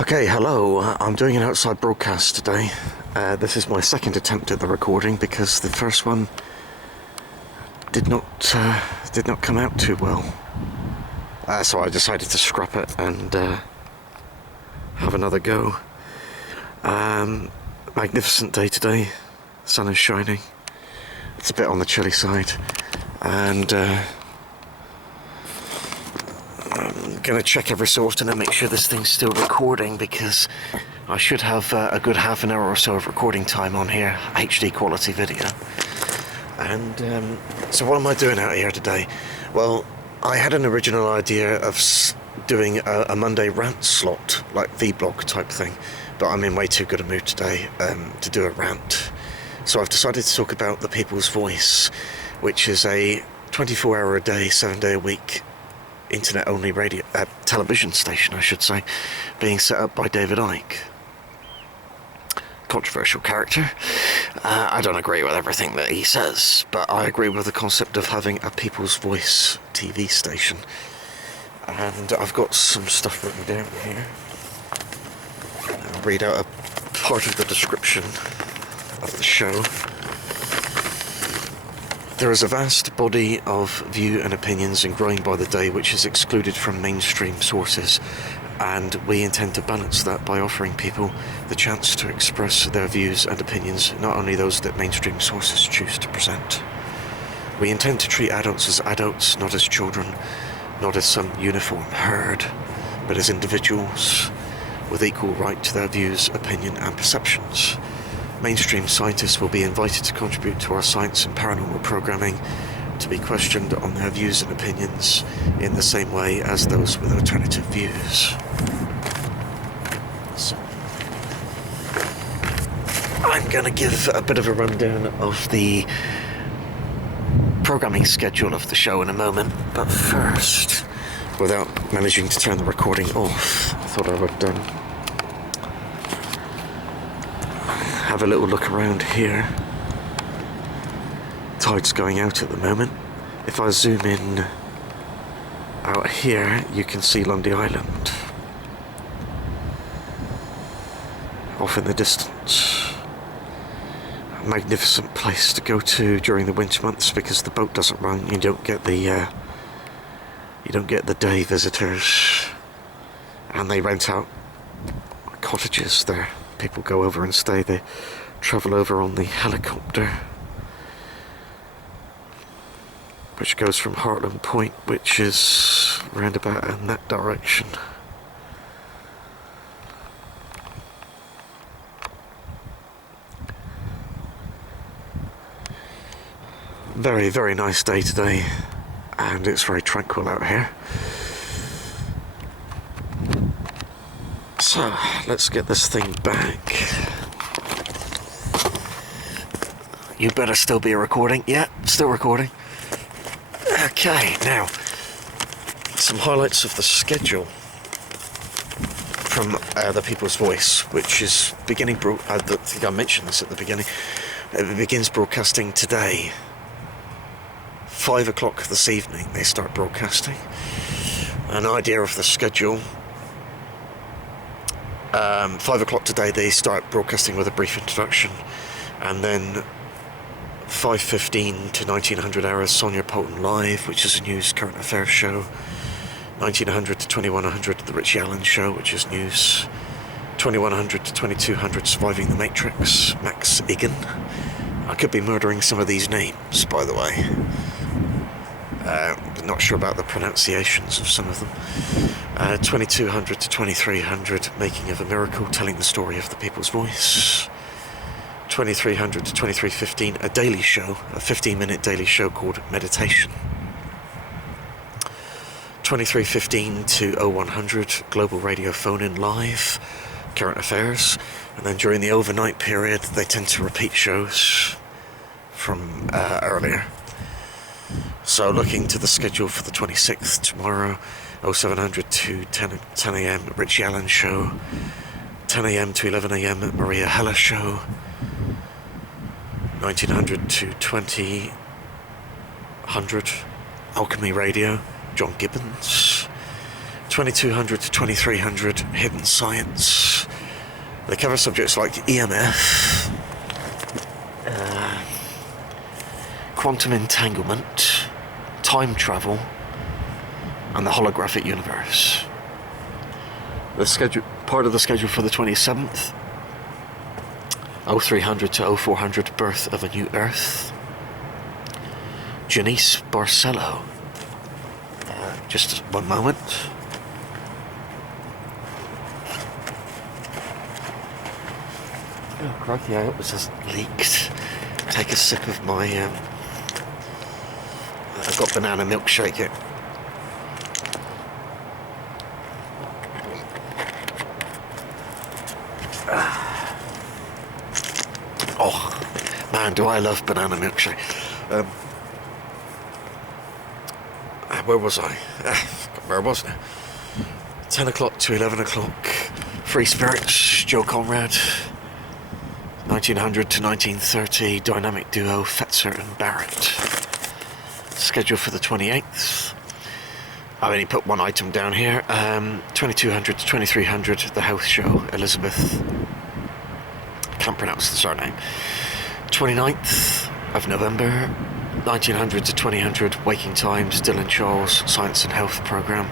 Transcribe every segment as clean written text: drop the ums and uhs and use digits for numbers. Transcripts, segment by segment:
Okay, hello. I'm doing an outside broadcast today. This is my second attempt at the recording because the first one did not come out too well. So I decided to scrap it and have another go. Magnificent day today. Sun is shining. It's a bit on the chilly side, and I'm going to check every so often and make sure this thing's still recording, because I should have a good half an hour or so of recording time on here, HD quality video. And so what am I doing out here today? Well, I had an original idea of doing a Monday rant slot, like vlog type thing, but I'm in way too good a mood today to do a rant. So I've decided to talk about The People's Voice, which is a 24-hour a day, 7-day a week internet-only radio television station, I should say, being set up by David Icke. Controversial character. I don't agree with everything that he says, but I agree with the concept of having a People's Voice TV station. And I've got some stuff written down here. I'll read out a part of the description of the show. There is a vast body of view and opinions, and growing by the day, which is excluded from mainstream sources, and we intend to balance that by offering people the chance to express their views and opinions, not only those that mainstream sources choose to present. We intend to treat adults as adults, not as children, not as some uniform herd, but as individuals with equal right to their views, opinion and perceptions. Mainstream scientists will be invited to contribute to our science and paranormal programming, to be questioned on their views and opinions in the same way as those with alternative views. So, I'm going to give a bit of a rundown of the programming schedule of the show in a moment, but first, without managing to turn the recording off, I thought I would have a little look around here. Tide's going out at the moment. If I zoom in out here, you can see Lundy Island off in the distance. A magnificent place to go to during the winter months, because the boat doesn't run. You don't get the day visitors, and they rent out cottages there. People go over and stay. They travel over on the helicopter, which goes from Heartland Point, which is roundabout in that direction. Very, very nice day today, and it's very tranquil out here. So, let's get this thing back. You better still be recording. Yeah, still recording. Okay, now, some highlights of the schedule from The People's Voice, which is beginning, I think I mentioned this at the beginning, it begins broadcasting today. 5 o'clock this evening they start broadcasting. An idea of the schedule: 5 o'clock today they start broadcasting with a brief introduction, and then 5:15 to 1900 hours Sonia Poulton Live, which is a news current affairs show. 1900 to 2100 The Richie Allen Show, which is news. 2100 to 2200 Surviving the Matrix, Max Igan. I could be murdering some of these names, by the way. Not sure about the pronunciations of some of them. 2200 to 2300 Making of a Miracle, telling the story of the People's Voice. 2300 to 2315 a daily show, a 15-minute daily show called Meditation. 2315 to 0100 Global Radio Phone-In Live, current affairs. And then during the overnight period they tend to repeat shows from earlier. So looking to the schedule for the 26th, tomorrow, 0700 to 10 a.m. Richie Allen Show, 10 a.m. to 11 a.m. Maria Heller Show, 1900 to 2000 Alchemy Radio, John Gibbons, 2200 to 2300, hidden science. They cover subjects like EMF, quantum entanglement, time travel, and the holographic universe. The schedule, part of the schedule for the 27th, 0300 to 0400, birth of a new Earth. Janice Barcelo. Just one moment. Oh crikey, I hope this hasn't leaked. Take a sip of my I've got banana milkshake here. Oh man, do I love banana milkshake. Where was I? Where was I? 10 o'clock to 11 o'clock. Free Spirits, Joe Conrad. 1900 to 1930, dynamic duo Fetzer and Barrett. Schedule for the 28th. I've only put one item down here. 2200 to 2300, The House Show, Elizabeth. Can't pronounce the surname. 29th of November. 1900 to 2000, Waking Times, Dylan Charles, Science and Health Programme.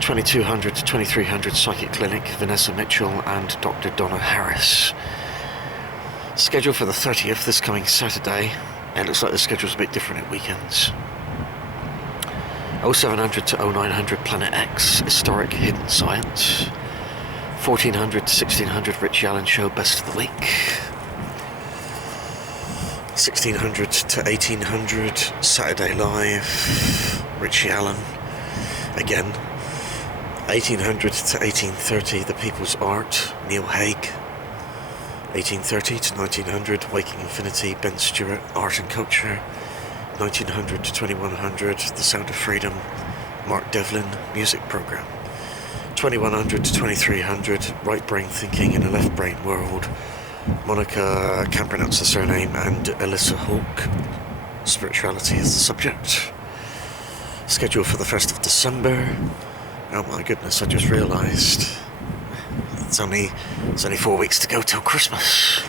2200 to 2300, Psychic Clinic, Vanessa Mitchell and Dr. Donna Harris. Schedule for the 30th, this coming Saturday. It looks like the schedule's a bit different at weekends. 0700 to 0900, Planet X, Historic Hidden Science. 1400 to 1600, Richie Allen Show, Best of the Week. 1600 to 1800, Saturday Live, Richie Allen, again. 1800 to 1830, The People's Art, Neil Haig. 1830 to 1900, Waking Infinity, Ben Stewart, Art and Culture. 1900 to 2100, The Sound of Freedom, Mark Devlin, Music Programme. 2100 to 2300, Right Brain Thinking in a Left Brain World, Monica, I can't pronounce the surname, and Alyssa Hawke. Spirituality is the subject. Schedule for the 1st of December. Oh my goodness, I just realised it's only 4 weeks to go till Christmas.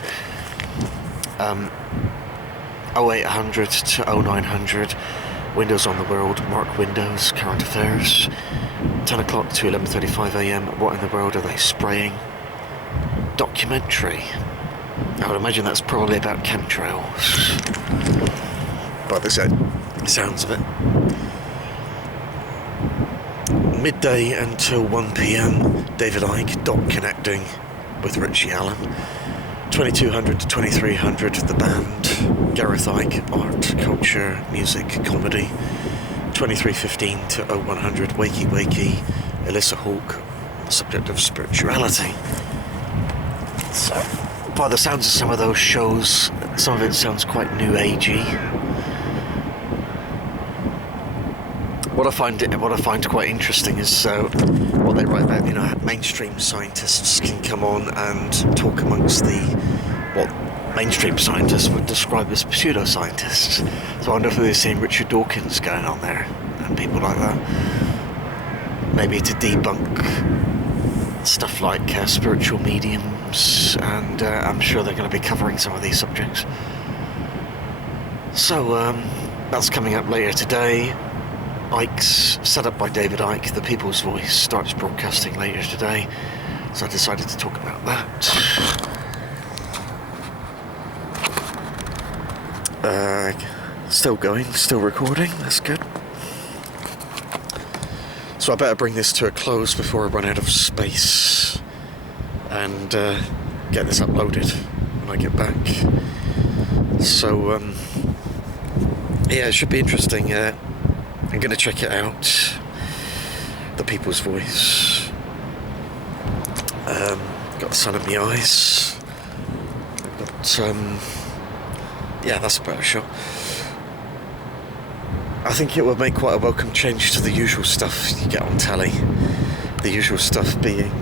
0800 to 0900, Windows on the World, Mark Windows, Current Affairs. 10 o'clock to 11:35 a.m, What in the World Are They Spraying? Documentary. I would imagine that's probably about chemtrails, by the sounds of it. Midday until 1 p.m, David Icke, Dot Connecting with Richie Allen. 2200 to 2300, The Band, Gareth Icke, Art, Culture, Music, Comedy. 2315 to 0100, Wakey Wakey, Alyssa Hawke, on the subject of spirituality. So, by the sounds of some of those shows, some of it sounds quite new agey. What I find quite interesting is what they write about. You know, mainstream scientists can come on and talk amongst what mainstream scientists would describe as pseudoscientists. So I wonder if they're seeing Richard Dawkins going on there and people like that. Maybe to debunk stuff like spiritual mediums, and I'm sure they're going to be covering some of these subjects. So that's coming up later today. Icke's, set up by David Icke, The People's Voice, starts broadcasting later today, so I decided to talk about that. Still going, still recording, that's good. So I better bring this to a close before I run out of space and get this uploaded when I get back. So yeah, it should be interesting. I'm going to check it out. The People's Voice. Got the sun in my eyes. But yeah, that's about a shot. I think it would make quite a welcome change to the usual stuff you get on telly. The usual stuff being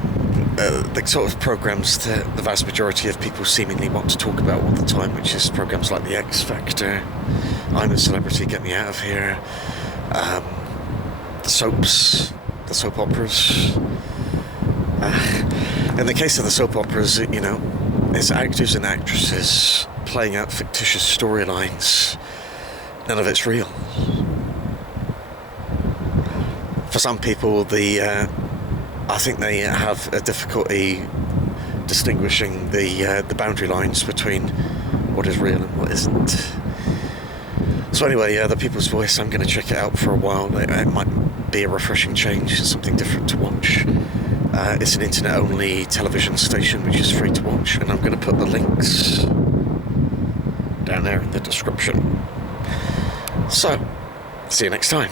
the sort of programmes that the vast majority of people seemingly want to talk about all the time, which is programmes like The X Factor, I'm a Celebrity, Get Me Out of Here, the soaps, the soap operas. In the case of the soap operas, you know, it's actors and actresses playing out fictitious storylines. None of it's real. For some people, I think they have a difficulty distinguishing the boundary lines between what is real and what isn't. So anyway, The People's Voice, I'm going to check it out for a while. It might be a refreshing change, something different to watch. It's an internet-only television station which is free to watch, and I'm going to put the links down there in the description. So, see you next time.